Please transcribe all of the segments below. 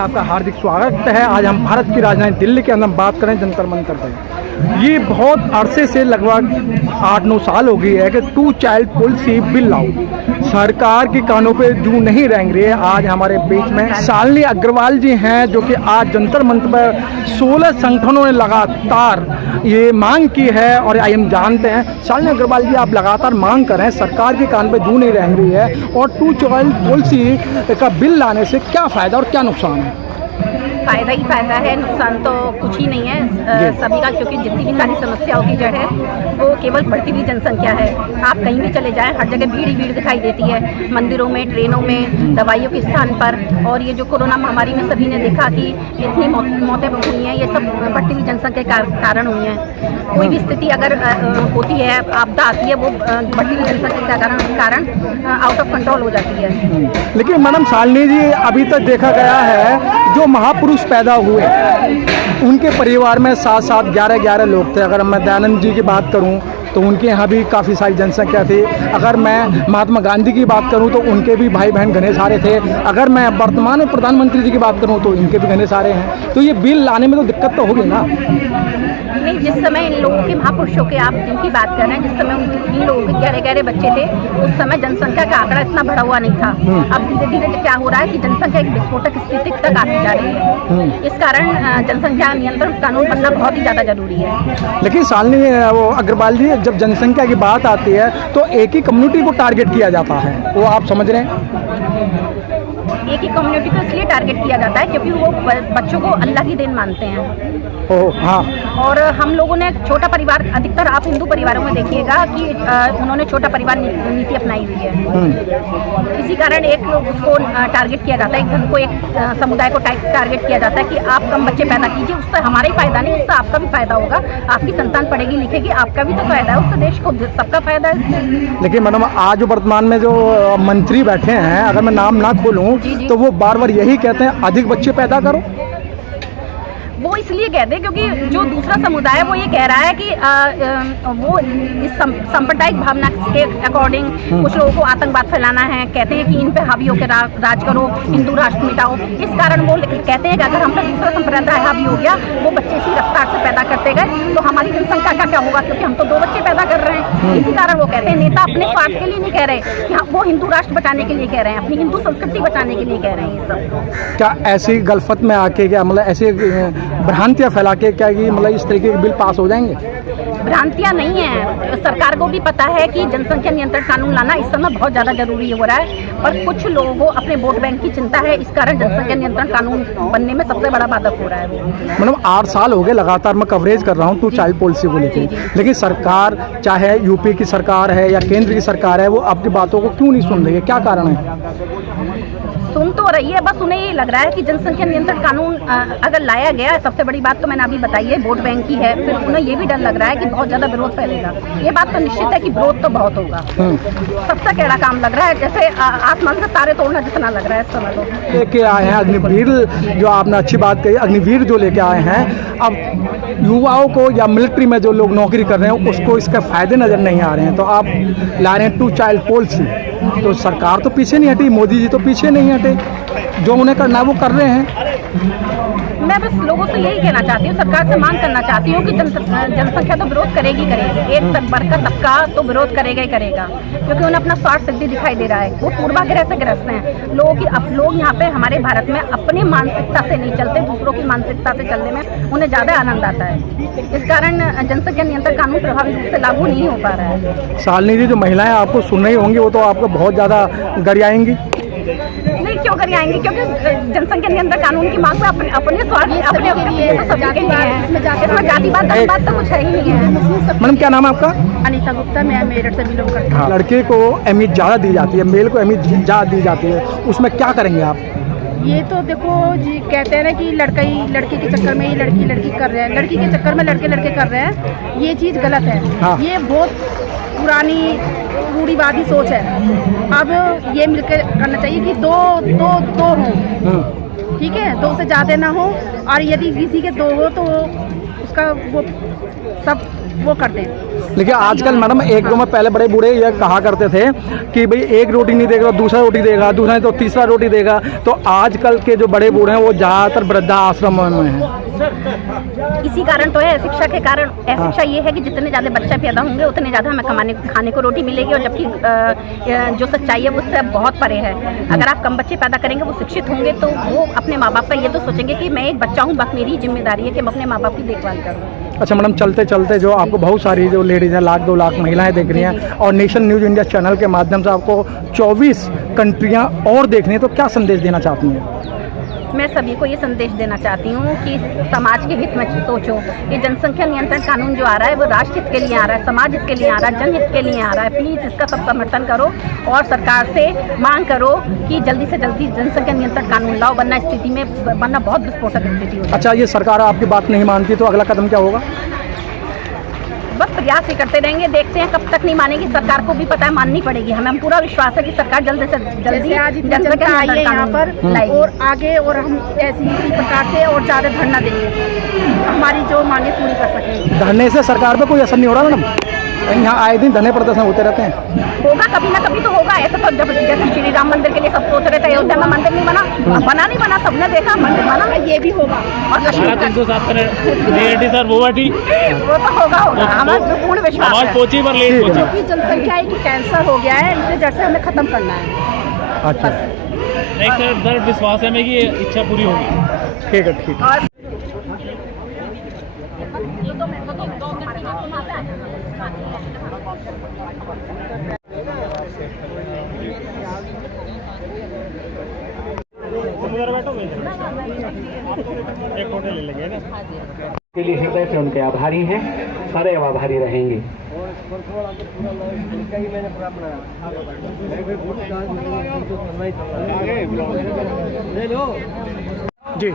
में आपका हार्दिक स्वागत है। आज हम भारत की राजधानी दिल्ली के अंदर बात करें जंतर मंतर पर। ये बहुत अरसे से लगभग 8-9 साल हो गई है कि 2 चाइल्ड पॉलिसी बिल लाओ, सरकार के कानों पे जू नहीं रेंग रही है। आज हमारे बीच में शालिनी अग्रवाल जी हैं, जो कि आज जंतर मंतर पर 16 संगठनों ने लगातार ये मांग की है। और आइए हम जानते हैं, शालिनी अग्रवाल जी, आप लगातार मांग कर रहे हैं, सरकार के कान पे जू नहीं रेंग रही है, और 2 चाइल्ड पॉलिसी का बिल लाने से क्या फ़ायदा और क्या नुकसान है? फ़ायदा ही फ़ायदा है, नुकसान तो कुछ ही नहीं है सभी का, क्योंकि जितनी भी सारी समस्याओं की जड़ है वो केवल बढ़ती हुई जनसंख्या है। आप कहीं भी चले जाएं, हर जगह भीड़ ही भीड़ दिखाई देती है, मंदिरों में, ट्रेनों में, दवाइयों के स्थान पर। और ये जो कोरोना महामारी में सभी ने देखा कि इतनी मौतें हुई हैं, ये सब बढ़ती हुई जनसंख्या के कारण हुई हैं। कोई भी स्थिति अगर होती है, आपदा आती है, वो बढ़ती हुई जनसंख्या के कारण आउट ऑफ कंट्रोल हो जाती है। लेकिन मैडम शालिनी जी, अभी तक देखा गया है जो महापुरुष पैदा हुए उनके परिवार में 7-7, 11-11 लोग थे। अगर मैं दयानंद जी की बात करूं तो उनके यहाँ भी काफ़ी सारी जनसंख्या थी। अगर मैं महात्मा गांधी की बात करूं तो उनके भी भाई बहन घने सारे थे। अगर मैं वर्तमान में प्रधानमंत्री जी की बात करूं तो इनके भी घने सारे हैं। तो ये बिल लाने में तो दिक्कत तो होगी ना? नहीं, जिस समय इन लोगों के, महापुरुषों के आप जिनकी बात कर रहे हैं, जिस समय इन लोगों के गहरे गहरे बच्चे थे, उस समय जनसंख्या का आंकड़ा इतना बढ़ा हुआ नहीं था। अब धीरे धीरे क्या हो रहा है कि जनसंख्या एक विस्फोटक स्थिति तक आती जा रही है। इस कारण जनसंख्या नियंत्रण कानून बनना बहुत ही ज़्यादा जरूरी है। लेकिन शालिनी वो अग्रवाल जी, जब जनसंख्या की बात आती है तो एक ही कम्युनिटी को टारगेट किया जाता है, वो आप समझ रहे हैं? एक ही कम्युनिटी को इसलिए टारगेट किया जाता है क्योंकि वो बच्चों को अल्लाह की देन मानते हैं। ओह हाँ। और हम लोगों ने छोटा परिवार, अधिकतर आप हिंदू परिवारों में देखिएगा कि उन्होंने छोटा परिवार नीति अपनाई हुई है। इसी कारण एक उसको टारगेट किया जाता है, एक धन को, एक समुदाय को टारगेट किया जाता है कि आप कम बच्चे पैदा कीजिए, उससे हमारा ही फायदा नहीं, उससे आपका भी फायदा होगा। आपकी संतान पढ़ेगी लिखेगी, आपका भी तो फायदा है, उससे देश को सबका फायदा है। लेकिन मैडम, आज वर्तमान में जो मंत्री बैठे हैं, अगर मैं नाम ना खोलूं तो वो बार-बार यही कहते हैं अधिक बच्चे पैदा करो। वो इसलिए कहते हैं क्योंकि जो दूसरा समुदाय है वो ये कह रहा है कि वो इस सांप्रदायिक भावना के अकॉर्डिंग कुछ लोगों को आतंकवाद फैलाना है, कहते हैं कि इन पे हावी होकर राज करो, हिंदू राष्ट्र मिटाओ। इस कारण वो कहते हैं कि अगर हम पे दूसरा संप्रदाय हावी हो गया, वो बच्चे इसी रफ्तार से पैदा करते गए तो हमारी जनसंख्या का क्या होगा, क्योंकि हम तो 2 बच्चे पैदा कर रहे हैं। इसी कारण वो कहते हैं, नेता अपने स्वार्थ के लिए नहीं कह रहे कि वो हिंदू राष्ट्र बचाने के लिए कह रहे हैं, अपनी हिंदू संस्कृति बचाने के लिए कह रहे हैं। ये सब क्या ऐसी गलफत में आके, क्या मतलब ऐसे भ्रांतियाँ फैला के क्या ये मतलब इस तरीके के बिल पास हो जाएंगे? भ्रांतियाँ नहीं है, सरकार को भी पता है कि जनसंख्या नियंत्रण कानून लाना इस समय बहुत ज़्यादा जरूरी हो रहा है, पर कुछ लोगों को अपने वोट बैंक की चिंता है, इस कारण जनसंख्या नियंत्रण कानून बनने में सबसे बड़ा बाधक हो रहा है। मतलब 8 साल हो गए लगातार मैं कवरेज कर रहा हूँ 2 चाइल्ड पॉलिसी को लेकर, लेकिन सरकार, चाहे यूपी की सरकार है या केंद्र की सरकार है, वो आपकी बातों को क्यों नहीं सुन रही है? क्या कारण है? सुन तो रही है, बस उन्हें ये लग रहा है कि जनसंख्या नियंत्रण कानून अगर लाया गया, सबसे बड़ी बात तो मैंने अभी बताई है, वोट बैंक की है। फिर उन्हें ये भी डर लग रहा है कि बहुत ज़्यादा विरोध फैलेगा। ये बात तो निश्चित है कि विरोध तो बहुत होगा। सबसे कैड़ा काम लग रहा है, जैसे आसमान से तारे तोड़ना जितना लग रहा है इस समय। तो लेके आए हैं अग्निवीर, जो आपने अच्छी बात कही, अग्निवीर जो लेके आए हैं। अब युवाओं को या मिलिट्री में जो लोग नौकरी कर रहे हैं उसको इसके फायदे नज़र नहीं आ रहे हैं, तो आप ला रहे हैं 2 चाइल्ड पॉलिसी। तो सरकार तो पीछे नहीं हटी, मोदी जी तो पीछे नहीं हटे, जो उन्हें करना है वो कर रहे हैं। मैं बस लोगों से यही कहना चाहती हूँ, सरकार से मांग करना चाहती हूँ कि जनसंख्या तो विरोध करेगी करेगी, एक तक बढ़ का तबका तो विरोध करेगा ही करेगा, क्योंकि उन्हें अपना स्वार्थ सिद्धि दिखाई दे रहा है। वो पूर्वाग्रह से ग्रस्त हैं लोगों की। अब लोग यहाँ पे हमारे भारत में अपनी मानसिकता से नहीं चलते, दूसरों की मानसिकता से चलने में उन्हें ज़्यादा आनंद आता है। इस कारण जनसंख्या नियंत्रण कानून प्रभावी रूप से लागू नहीं हो पा रहा है। शालिनी जी, जो महिलाएं आपको सुन रही होंगी वो तो आपको बहुत ज़्यादा गरियाएंगी। नहीं, क्यों कर आएंगे, क्योंकि जनसंख्या नियंत्रण कानून की मांग में अपने स्वार्थ, अपने तो सभी के लिए है। इसमें जातिवाद धर्मवाद तो कुछ है ही नहीं है। मैडम, क्या नाम है आपका? अनीता गुप्ता, मैं मेरठ से बिलोंग करती हूँ। लड़के को अहमियत ज़्यादा दी जाती है, मेल को अहमियत ज़्यादा दी जाती है, उसमें क्या करेंगे आप? ये तो देखो जी, कहते हैं ना कि लड़का ही लड़के के चक्कर में ही लड़की कर रहे हैं, लड़की के चक्कर में लड़के कर रहे हैं, ये चीज़ गलत है। हाँ। ये बहुत पुरानी रूढ़िवादी सोच है। अब ये मिलकर करना चाहिए कि दो हों, ठीक है, 2 से ज़्यादा ना हो, और यदि किसी के 2 हो तो उसका वो सब वो कर दें। लेकिन आजकल मैडम एक दो में पहले बड़े बूढ़े ये कहा करते थे कि भाई एक रोटी नहीं देगा दूसरा रोटी देगा, दूसरा नहीं तो तीसरा रोटी देगा। तो आजकल के जो बड़े बूढ़े हैं वो ज़्यादातर वृद्धा आश्रमों में हैं। इसी कारण तो है, शिक्षा के कारण। शिक्षा ये है कि जितने ज़्यादा बच्चे पैदा होंगे उतने ज़्यादा हमें खाने को रोटी मिलेगी, और जबकि जो सच्चाई है वो उससे बहुत परे है। अगर आप कम बच्चे पैदा करेंगे, वो शिक्षित होंगे, तो वो अपने माँ बाप का ये तो सोचेंगे कि मैं एक बच्चा हूँ, बस मेरी जिम्मेदारी है कि मैं अपने माँ बाप की देखभाल करूँ। अच्छा मैडम, चलते चलते जो आपको बहुत सारी जो लेडीज़ हैं, 1 2 लाख महिलाएं देख रही हैं, और नेशन न्यूज़ इंडिया चैनल के माध्यम से आपको 24 कंट्रियां और देखनी है, तो क्या संदेश देना चाहती हैं? मैं सभी को ये संदेश देना चाहती हूँ कि समाज के हित में सोचो। ये जनसंख्या नियंत्रण कानून जो आ रहा है वो राष्ट्र हित के लिए आ रहा है, समाज हित के लिए आ रहा है, जनहित के लिए आ रहा है। प्लीज़ इसका सब समर्थन करो और सरकार से मांग करो कि जल्दी से जल्दी जनसंख्या नियंत्रण कानून लाओ, वरना बहुत विस्फोटक स्थिति हो। अच्छा, ये सरकार आपकी बात नहीं मानती तो अगला कदम क्या होगा? बस प्रयास ही करते रहेंगे, देखते हैं कब तक नहीं मानेगी। सरकार को भी पता है माननी पड़ेगी, हमें पूरा विश्वास है कि सरकार जल्दी से जल्दी आज इतनी जनता आई है यहाँ पर, और आगे और हम ऐसी इसी प्रकार से और ज़्यादा धरना देंगे, हमारी जो मांगे पूरी कर सकें। धरने से सरकार पे कोई असर नहीं हो रहा मैडम? यहाँ आए दिन धरने प्रदर्शन होते रहते हैं। होगा, कभी ना कभी तो होगा। ऐसा तो जब जैसे श्री राम मंदिर के लिए सब सोच रहे थे, अयोध्या में मंदिर नहीं बना, नहीं बना, सबने देखा मंदिर बना, ये भी होगा। और कश्मीर का 307 सर वो बैठी, वो तो होगा हमारा पूर्ण विश्वास है। पहुंची पर लेट पहुंची, क्योंकि जनसंख्या है कि कैंसर हो गया है, इसे जड़ से हमें खत्म करना है। अच्छा, एक सर विश्वास है हमें कि इच्छा पूरी होगी। ठीक है, ठीक है। और के लिए हृदय से उनके आभारी हैं, सदैव आभारी रहेंगे। जी,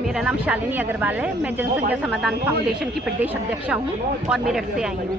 मेरा नाम शालिनी अग्रवाल है। मैं जनसंख्या समाधान फाउंडेशन की प्रदेश अध्यक्षा हूँ और मेरठ से आई हूँ।